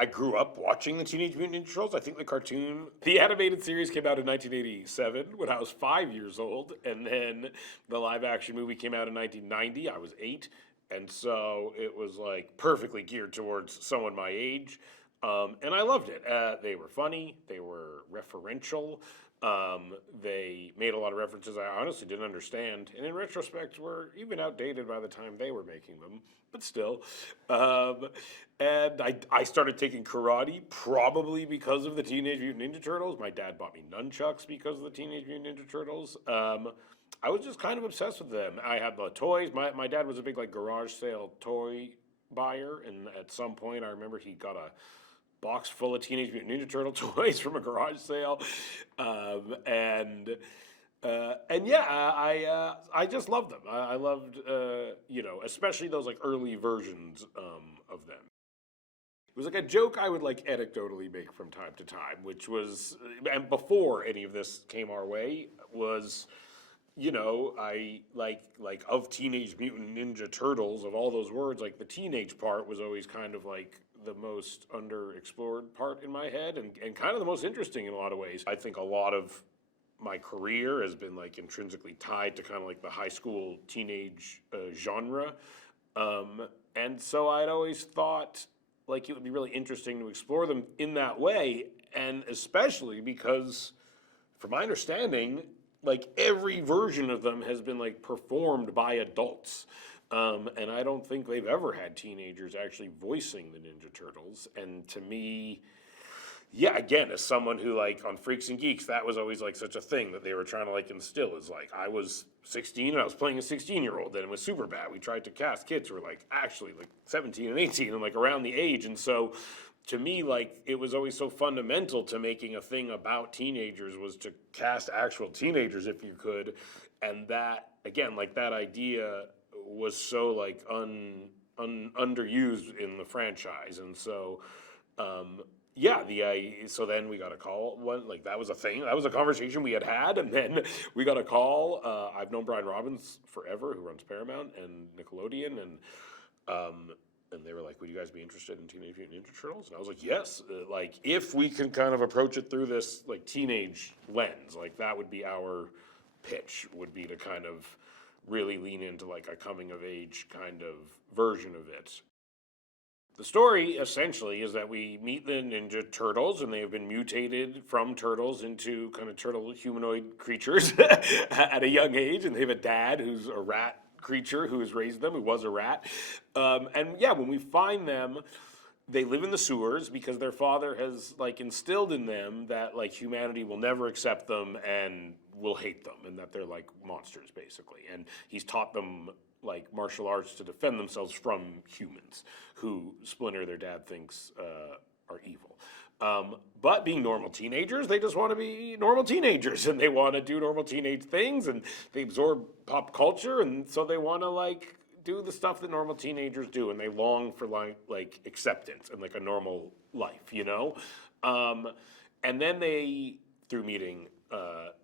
I grew up watching the Teenage Mutant Ninja Turtles. I think the animated series came out in 1987 when I was 5 years old, and then the live action movie came out in 1990. I was 8, and so it was like perfectly geared towards someone my age, and I loved it. They were funny, they were referential, they made a lot of references I honestly didn't understand, and in retrospect were even outdated by the time they were making them, but still. And I started taking karate probably because of the Teenage Mutant Ninja Turtles. My dad bought me nunchucks because of the Teenage Mutant Ninja Turtles. I was just kind of obsessed with them. I had the toys. My dad was a big like garage sale toy buyer, and at some point I remember he got a box full of Teenage Mutant Ninja Turtle toys from a garage sale, and yeah, I just loved them. I loved especially those like early versions of them. It was like a joke I would like anecdotally make from time to time, which was, and before any of this came our way, was, I like of Teenage Mutant Ninja Turtles, of all those words, like the teenage part was always kind of like the most underexplored part in my head, and kind of the most interesting in a lot of ways. I think a lot of my career has been like intrinsically tied to kind of like the high school teenage genre, and so I'd always thought like it would be really interesting to explore them in that way, and especially because, from my understanding, like every version of them has been like performed by adults. And I don't think they've ever had teenagers actually voicing the Ninja Turtles. And to me, yeah, again, as someone who like on Freaks and Geeks, that was always like such a thing that they were trying to like instill, is like I was 16 and I was playing a 16-year-old and it was super bad. We tried to cast kids who were like actually like 17 and 18 and like around the age. And so to me, like it was always so fundamental to making a thing about teenagers was to cast actual teenagers if you could. And that, again, like that idea was so like underused in the franchise. And so yeah, so then we got a call. Like that was a thing. That was a conversation we had, and then we got a call. I've known Brian Robbins forever, who runs Paramount and Nickelodeon, and they were like, "Would you guys be interested in Teenage Mutant Ninja Turtles?" And I was like, "Yes." Like if we can kind of approach it through this like teenage lens, like that would be our pitch. Would be to kind of really lean into like a coming of age kind of version of it. The story, essentially, is that we meet the Ninja Turtles, and they have been mutated from turtles into kind of turtle humanoid creatures at a young age, and they have a dad who's a rat creature who has raised them, who was a rat. And yeah, when we find them, they live in the sewers because their father has like instilled in them that like humanity will never accept them and will hate them, and that they're like monsters, basically. And he's taught them like martial arts to defend themselves from humans who Splinter, their dad, thinks are evil. But being normal teenagers, they just want to be normal teenagers, and they want to do normal teenage things, and they absorb pop culture, and so they want to like do the stuff that normal teenagers do, and they long for like acceptance and like a normal life, and then they, through meeting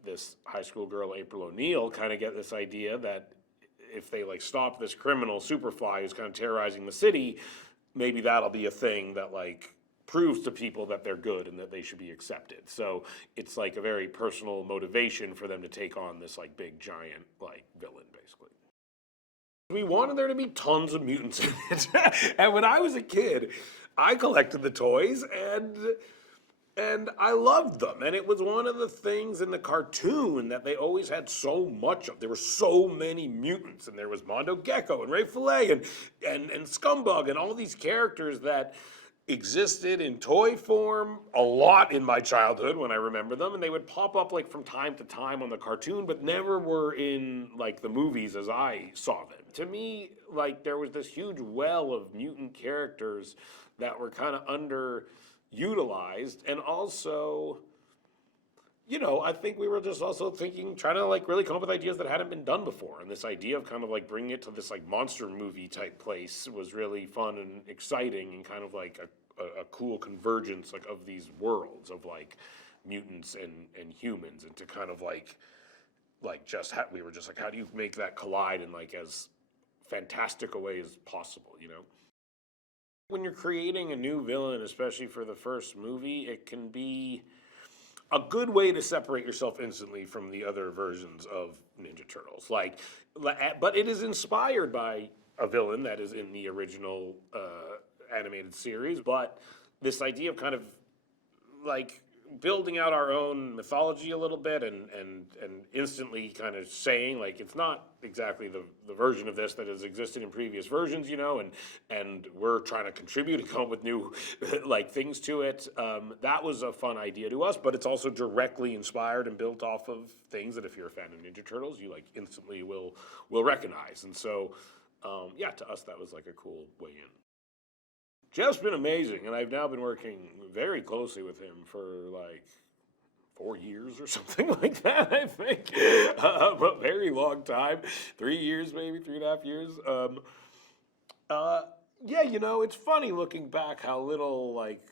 this high school girl, April O'Neil, kind of get this idea that if they like stop this criminal Superfly who's kind of terrorizing the city, maybe that'll be a thing that like proves to people that they're good and that they should be accepted. So it's like a very personal motivation for them to take on this like big giant like villain, basically. We wanted there to be tons of mutants in it. And when I was a kid, I collected the toys, and I loved them. And it was one of the things in the cartoon that they always had so much of. There were so many mutants, and there was Mondo Gecko and Ray Fillet and Scumbug and all these characters that existed in toy form a lot in my childhood when I remember them, and they would pop up like from time to time on the cartoon, but never were in like the movies as I saw them. To me, like there was this huge well of mutant characters that were kind of underutilized, and also, I think we were just also trying to like really come up with ideas that hadn't been done before, and this idea of kind of like bringing it to this like monster movie type place was really fun and exciting, and kind of like a cool convergence like of these worlds of like mutants and humans, and to kind of like we were just like, how do you make that collide in like as fantastic a way as possible, when you're creating a new villain, especially for the first movie, it can be a good way to separate yourself instantly from the other versions of Ninja Turtles. But it is inspired by a villain that is in the original animated series. But this idea of kind of like building out our own mythology a little bit and instantly kind of saying like it's not exactly the version of this that has existed in previous versions, and we're trying to contribute and come up with new like things to it. That was a fun idea to us, but it's also directly inspired and built off of things that if you're a fan of Ninja Turtles, you like instantly will recognize. And so yeah, to us that was like a cool way in. Jeff's been amazing, and I've now been working very closely with him for like 4 years or something like that, I think. A very long time. 3 years, maybe 3.5 years. Yeah, it's funny looking back how little, like,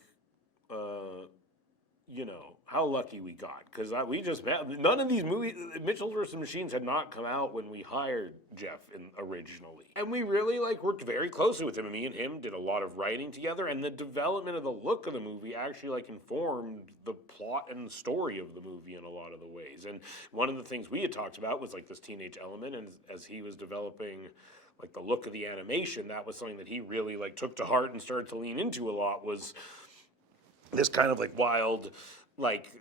how lucky we got. Because we just met, none of these movies, Mitchell vs. Machines had not come out when we hired Jeff originally. And we really, like, worked very closely with him. And me and him did a lot of writing together. And the development of the look of the movie actually, like, informed the plot and story of the movie in a lot of the ways. And one of the things we had talked about was, like, this teenage element. And as he was developing, like, the look of the animation, that was something that he really, like, took to heart and started to lean into a lot, was this kind of, like, wild, like,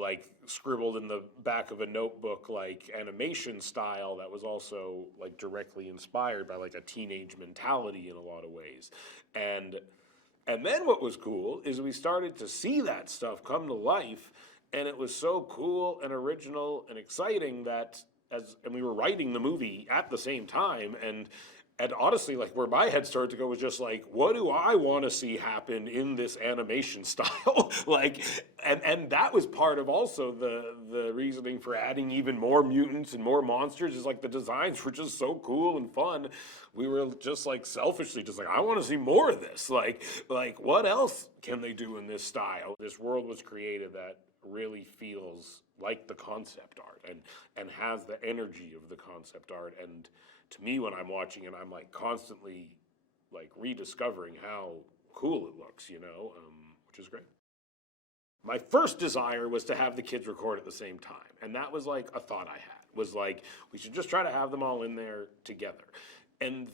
like scribbled in the back of a notebook, like animation style that was also like directly inspired by like a teenage mentality in a lot of ways. And then what was cool is we started to see that stuff come to life, and it was so cool and original and exciting that and we were writing the movie at the same time, and honestly, like, where my head started to go was just like, what do I want to see happen in this animation style? Like, and that was part of also the reasoning for adding even more mutants and more monsters, is like the designs were just so cool and fun. We were just like selfishly just like, I want to see more of this. Like what else can they do in this style? This world was created that really feels like the concept art and has the energy of the concept art. And to me, when I'm watching it, I'm like constantly like rediscovering how cool it looks, which is great. My first desire was to have the kids record at the same time. And that was like a thought I had, was like, we should just try to have them all in there together. And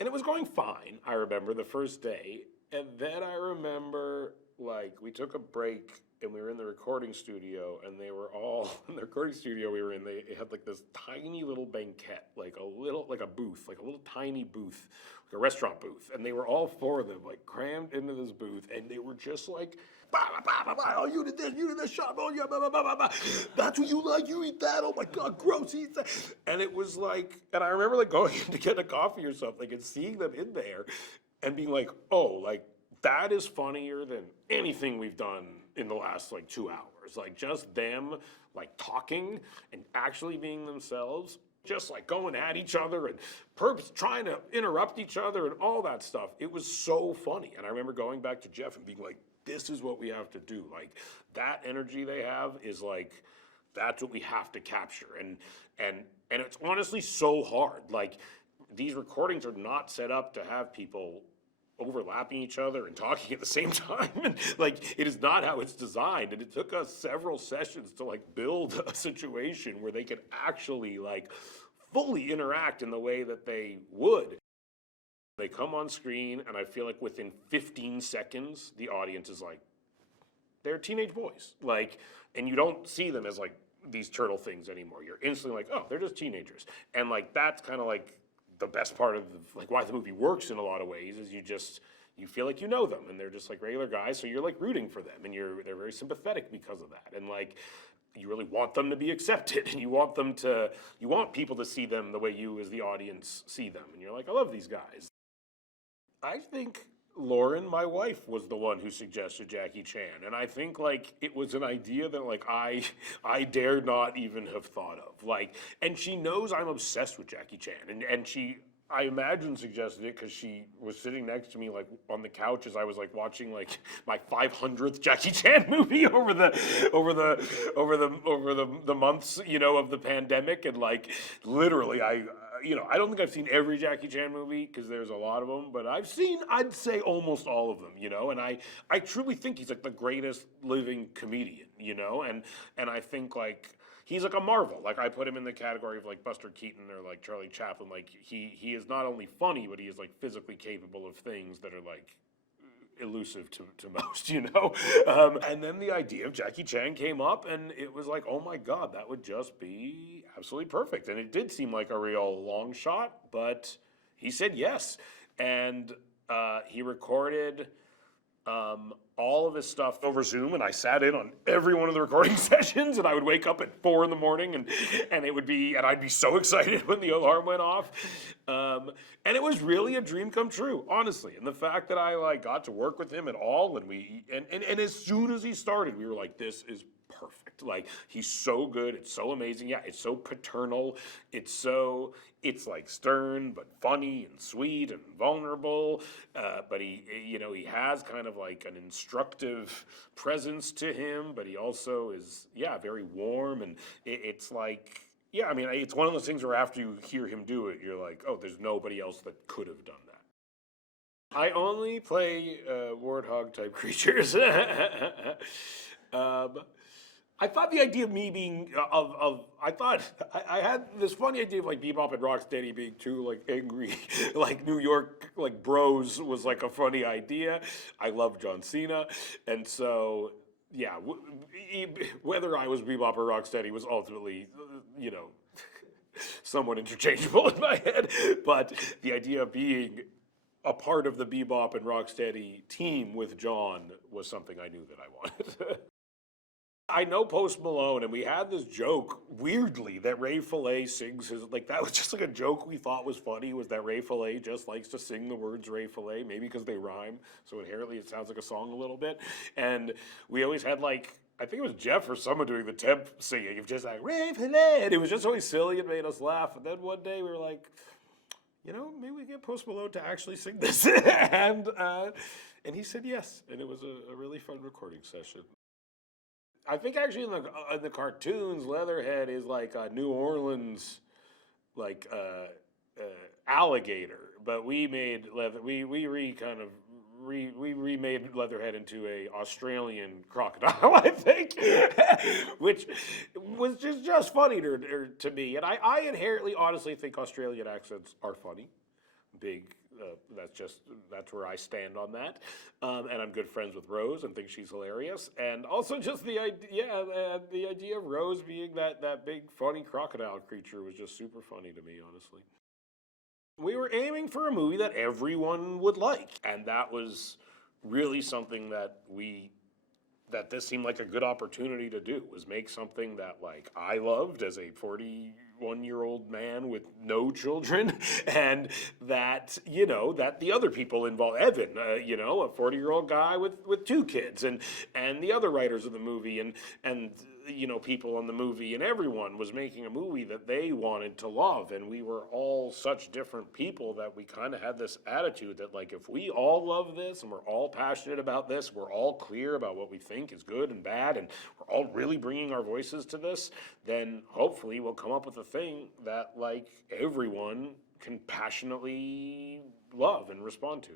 it was going fine, I remember, the first day. And then I remember, like, we took a break and we were in the recording studio, and they were all in the recording studio we were in. They had like this tiny little banquette, like a booth, like a little tiny booth, like a restaurant booth. And they were all four of them like crammed into this booth, and they were just like, bah, bah, bah, bah, oh, you did this shot, oh yeah, bah, bah, bah, bah, bah. That's what you like, you eat that, oh my God, gross, eat that. And it was like, and I remember like going in to get a coffee or something and seeing them in there and being like, oh, like, that is funnier than anything we've done in the last like 2 hours. Like just them like talking and actually being themselves, just like going at each other and trying to interrupt each other and all that stuff. It was so funny. And I remember going back to Jeff and being like, this is what we have to do. Like that energy they have is like, that's what we have to capture. And it's honestly so hard. Like these recordings are not set up to have people overlapping each other and talking at the same time. And like, it is not how it's designed. And it took us several sessions to like build a situation where they could actually like fully interact in the way that they would. They come on screen, and I feel like within 15 seconds, the audience is like, they're teenage boys. Like, and you don't see them as like these turtle things anymore. You're instantly like, oh, they're just teenagers. And like, that's kind of like the best part of like why the movie works in a lot of ways, is you feel like you know them, and they're just like regular guys, so you're like rooting for them, and they're very sympathetic because of that, and like you really want them to be accepted, and you want people to see them the way you as the audience see them, and you're like, I love these guys. I think Lauren, my wife, was the one who suggested Jackie Chan, and I think like it was an idea that like I dare not even have thought of. Like, and she knows I'm obsessed with Jackie Chan, and she, I imagine, suggested it because she was sitting next to me like on the couch as I was like watching like my 500th Jackie Chan movie over the months, of the pandemic, and like literally I don't think I've seen every Jackie Chan movie because there's a lot of them, but I've seen, I'd say, almost all of them, and I truly think he's like the greatest living comedian, and I think like he's like a marvel. Like I put him in the category of like Buster Keaton or like Charlie Chaplin. Like he is not only funny, but he is like physically capable of things that are like elusive to most, and then the idea of Jackie Chan came up, and it was like, oh my God, that would just be absolutely perfect. And it did seem like a real long shot, but he said yes. And he recorded all of his stuff over Zoom, and I sat in on every one of the recording sessions, and I would wake up at 4 in the morning, and I'd be so excited when the alarm went off, and it was really a dream come true, honestly. And the fact that I like got to work with him at all, and as soon as he started, we were like, this is perfect. Like he's so good, it's so amazing. Yeah, it's so paternal. It's like stern but funny and sweet and vulnerable. But he has kind of like an instructive presence to him. But he also is very warm, and it's like. Yeah, I mean, it's one of those things where after you hear him do it, you're like, oh, there's nobody else that could have done that. I only play warthog type creatures. I thought the idea of me being I had this funny idea of like Bebop and Rocksteady being two like angry like New York like bros was like a funny idea. I love John Cena, and so yeah, whether I was Bebop or Rocksteady was ultimately somewhat interchangeable in my head. But the idea of being a part of the Bebop and Rocksteady team with John was something I knew that I wanted. I know Post Malone, and we had this joke, weirdly, that Ray Fillet sings his, like, that was just like a joke we thought was funny, was that Ray Fillet just likes to sing the words Ray Fillet, maybe because they rhyme, so inherently it sounds like a song a little bit. And we always had, like, I think it was Jeff or someone doing the temp singing, of just like, Ray Fillet, and it was just always silly and made us laugh. And then one day we were like, maybe we get Post Malone to actually sing this. and he said yes, and it was a really fun recording session. I think actually in the cartoons, Leatherhead is like a New Orleans, like alligator, but we made we remade Leatherhead into a Australian crocodile, I think, which was just funny to me. And I inherently, honestly think Australian accents are funny. That's where I stand on that, and I'm good friends with Rose and think she's hilarious, and also just the idea of Rose being that big funny crocodile creature was just super funny to me, honestly. We were aiming for a movie that everyone would like, and that was really something that this seemed like a good opportunity to do, was make something that like I loved as a 41-year-old man with no children, and that that the other people involved, Evan, a 40-year-old guy with 2 kids, and the other writers of the movie, and people in the movie, and everyone was making a movie that they wanted to love, and we were all such different people that we kind of had this attitude that like if we all love this and we're all passionate about this, we're all clear about what we think is good and bad, and we're all really bringing our voices to this, then hopefully we'll come up with a thing that like everyone can passionately love and respond to,